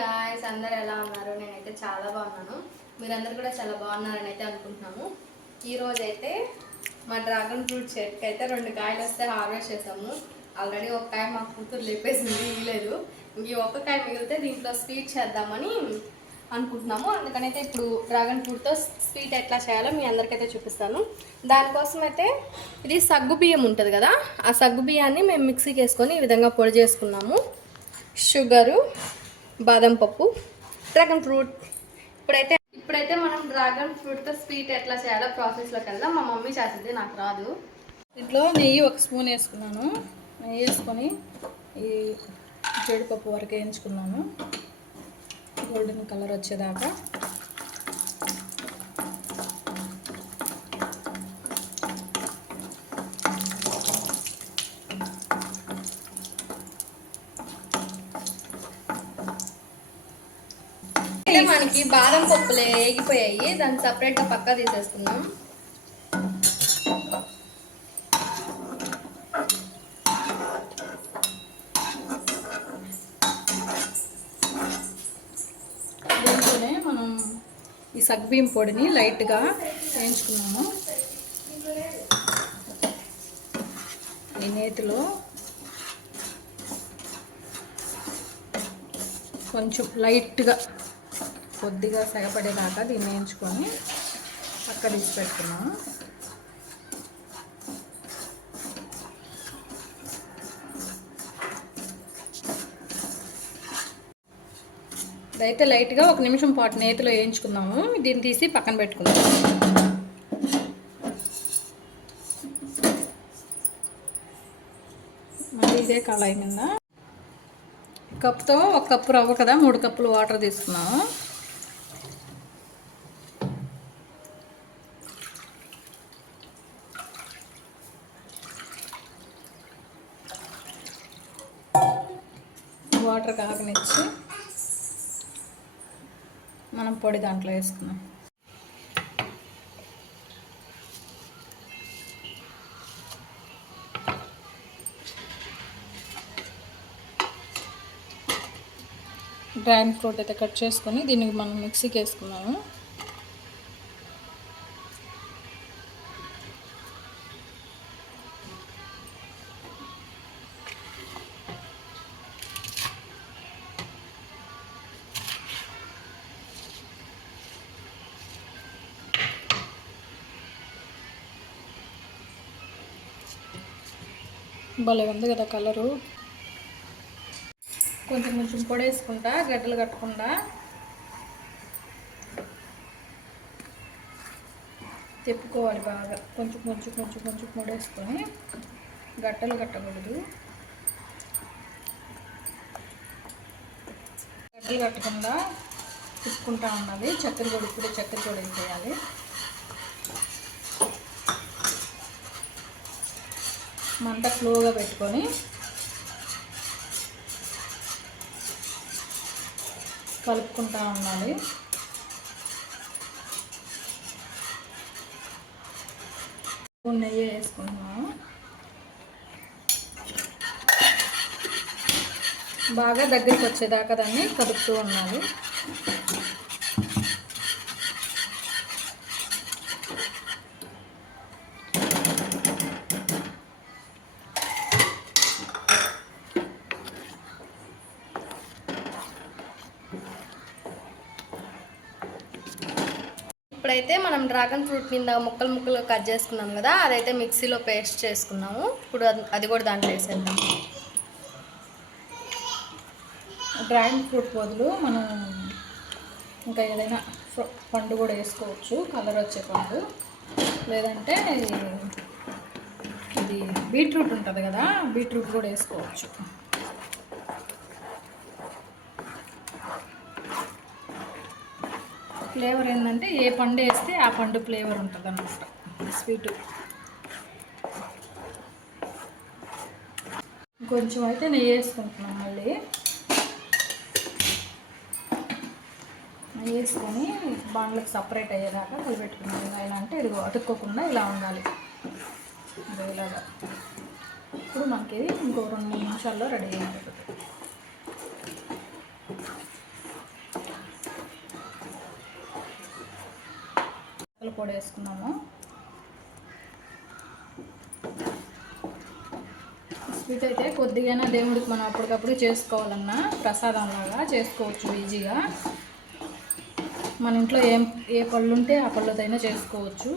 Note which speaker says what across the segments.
Speaker 1: Guys అందరు ఎలా ఉన్నారు? నేనైతే చాలా బాగున్నాను. మీరందరూ కూడా చాలా బాగున్నారని అయితే అనుకుంటున్నాము. ఈరోజైతే అయితే మా డ్రాగన్ ఫ్రూట్ చెట్టుకి అయితే రెండు కాయలు వస్తే హార్వెస్ట్ చేసాము. ఆల్రెడీ ఒక కాయ మా కూతురు లేపేసింది ఇవ్వలేదు ఈ ఒక్క కాయ మిగిలితే దీంట్లో స్వీట్ చేద్దామని అనుకుంటున్నాము. అందుకనైతే ఇప్పుడు డ్రాగన్ ఫ్రూట్తో స్వీట్ ఎట్లా చేయాలో మీ అందరికైతే చూపిస్తాను. దానికోసం అయితే ఇది సగ్గు బియ్యం ఉంటుంది కదా ఆ సగ్గు బియ్యాన్ని మేము మిక్సీకి వేసుకొని ఈ విధంగా పొడి చేసుకున్నాము. షుగరు బాదం పప్పు డ్రాగన్ ఫ్రూట్ ఇప్పుడైతే ఇప్పుడైతే మనం డ్రాగన్ ఫ్రూట్తో స్వీట్ ఎట్లా చేయాలో ప్రాసెస్లోకి వెళ్దాం. మా మమ్మీ చేస్తుంది నాకు రాదు.
Speaker 2: దీంట్లో నెయ్యి ఒక స్పూన్ వేసుకున్నాను. నెయ్యి వేసుకొని ఈ జీడిపప్పు వరకు వేయించుకున్నాను. గోల్డెన్ కలర్ వచ్చేదాకా.
Speaker 1: అయితే మనకి బాదం పప్పులు వేగిపోయాయి. దాన్ని సపరేట్గా పక్క తీసేసుకున్నాం
Speaker 2: దీంట్లోనే మనం ఈ సగ్బీం పొడిని లైట్గా వేయించుకున్నాము. ఈ నేతిలో కొంచెం లైట్గా కొద్దిగా సగపడేదాకా దీన్ని వేయించుకొని పక్క తీసి పెట్టుకున్నాము ఇదైతే లైట్గా ఒక నిమిషం పాటు నేతిలో వేయించుకుందాము. దీన్ని తీసి పక్కన పెట్టుకుందాం. మళ్ళీ ఇదే కళాయి కింద కప్తో ఒక కప్పు రవ్వ కదా మూడు కప్పులు వాటర్ తీసుకున్నాము. వాటర్ కాగనిచ్చి మనం పొడి దాంట్లో వేసుకున్నాం డ్రాగన్ ఫ్రూట్ అయితే కట్ చేసుకొని దీనికి మనం మిక్సీకి వేసుకున్నాము భలే ఉంది కదా కలరు. కొంచెం కొంచెం పొడి వేసుకుంటా గడ్డలు కట్టకుండా తిప్పుకోవాలి బాగా. కొంచెం కొంచెం కొంచెం కొంచెం పొడి వేసుకొని గట్టలు కట్టకూడదు. గడ్డలు కట్టకుండా తిప్పుకుంటా ఉండాలి. చక్కెర పొడి ఇప్పుడు చక్కెర పొడి వేసేయాలి. మంట స్లోగా పెట్టుకొని కలుపుకుంటా ఉండాలి. నెయ్యి వేసుకుంటున్నాము బాగా దగ్గరికి వచ్చేదాకా దాన్ని కలుపుతూ ఉండాలి.
Speaker 1: ఇప్పుడైతే మనం డ్రాగన్ ఫ్రూట్ కింద ముక్కలు ముక్కలు కట్ చేసుకున్నాం కదా అదైతే మిక్సీలో పేస్ట్ చేసుకున్నాము. ఇప్పుడు అది- కూడా దాంట్లో వేసేద్దాం.
Speaker 2: డ్రాగన్ ఫ్రూట్ బదులు మనం ఇంకా ఏదైనా పండు కూడా వేసుకోవచ్చు కలర్ వచ్చే పండు. లేదంటే ఇది బీట్రూట్ ఉంటుంది కదా బీట్రూట్ కూడా వేసుకోవచ్చు. ఫ్లేవర్ ఏంటంటే ఏ పండు వేస్తే ఆ పండు ఫ్లేవర్ ఉంటుంది అన్నమాట స్వీటు. కొంచెం అయితే నెయ్యి వేసుకుంటున్నాం మళ్ళీ. నెయ్యి వేసుకొని బాండ్లకు సపరేట్ అయ్యేదాకా కలిపెట్టుకున్నాం ఇలా అంటే ఇదిగో అతుక్కోకుండా ఇలా ఉండాలి. ఇలాగా. ఇప్పుడు మనకి ఇంకో రెండు నిమిషాల్లో రెడీ అయిపోతుంది. పొడి వేసుకున్నాము. స్వీట్ అయితే కొద్దిగానే దేవుడికి మనం అప్పటికప్పుడు చేసుకోవాలన్నా ప్రసాదం లాగా చేసుకోవచ్చు ఈజీగా. మన ఇంట్లో ఏం ఏ పళ్ళు ఉంటే ఆ పళ్ళతోనే చేసుకోవచ్చు.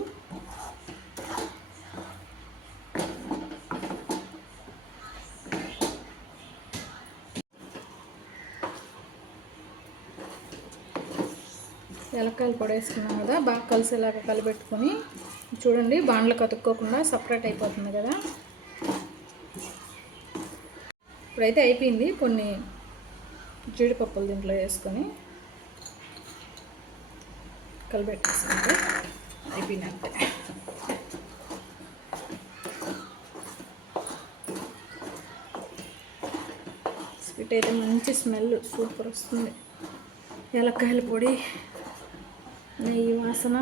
Speaker 2: ఎలక్కాయలు పొడి వేసుకున్నాం కదా బాగా కలిసేలాగా కలిపెట్టుకొని చూడండి బాండ్లు కతుక్కోకుండా సపరేట్ అయిపోతుంది కదా. ఇప్పుడైతే అయిపోయింది కొన్ని జీడిపప్పులు దీంట్లో వేసుకొని కలిపెట్టేసింది అయిపోయినట్టే. స్వీట్ అయితే మంచి స్మెల్ సూపర్ వస్తుంది. ఏలక్కాయల పొడి. నెయ్యి వాసన.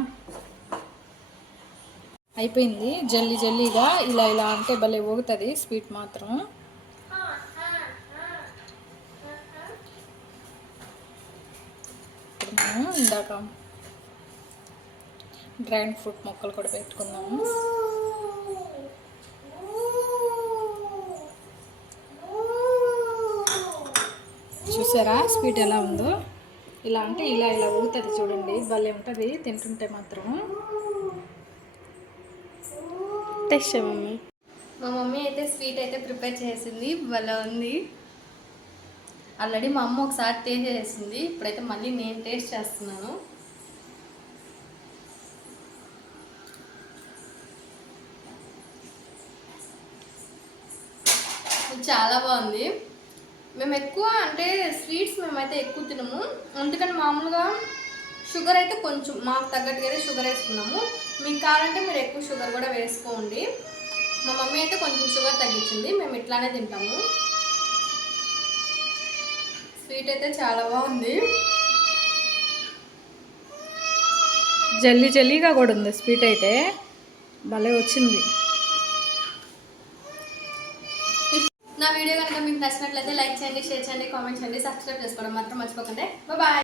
Speaker 2: అయిపోయింది. జల్లి జల్లీగా ఇలా ఇలా అంటే భలే ఊగుతుంది స్వీట్ మాత్రం. మనం ఇందాక డ్రాగన్ ఫ్రూట్ మొక్కలు కూడా పెట్టుకుందాము చూసారా స్వీట్ ఎలా ఉందో? ఇలా అంటే ఇలా ఇలా ఊగుతుంది చూడండి. భలే ఉంటుంది. తింటుంటే మాత్రం. Taste mummy.
Speaker 1: మా మమ్మీ అయితే స్వీట్ అయితే ప్రిపేర్ చేసింది. భలే ఉంది. ఆల్రెడీ మా అమ్మ ఒకసారి టేస్ట్ చేసింది. ఇప్పుడైతే మళ్ళీ నేను టేస్ట్ చేస్తున్నాను. ఇది చాలా బాగుంది. మేము ఎక్కువ అంటే స్వీట్స్ మేమైతే ఎక్కువ తినము. అందుకని మామూలుగా షుగర్ అయితే కొంచెం మాకు తగ్గట్టుగా అయితే షుగర్ వేసుకున్నాము. మీకు కావాలంటే మీరు ఎక్కువ షుగర్ కూడా వేసుకోండి. మా మమ్మీ అయితే కొంచెం షుగర్ తగ్గించింది. మేము ఇట్లానే తింటాము. స్వీట్ అయితే చాలా బాగుంది.
Speaker 2: జల్లీ జల్లీగా కూడా ఉంది స్వీట్ అయితే. భలే వచ్చింది.
Speaker 1: నచ్చినట్లయితే లైక్ చేయండి షేర్ చేయండి కామెంట్ చేయండి సబ్స్క్రైబ్ చేసుకోవడం మాత్రం మర్చిపోకండి. బాయ్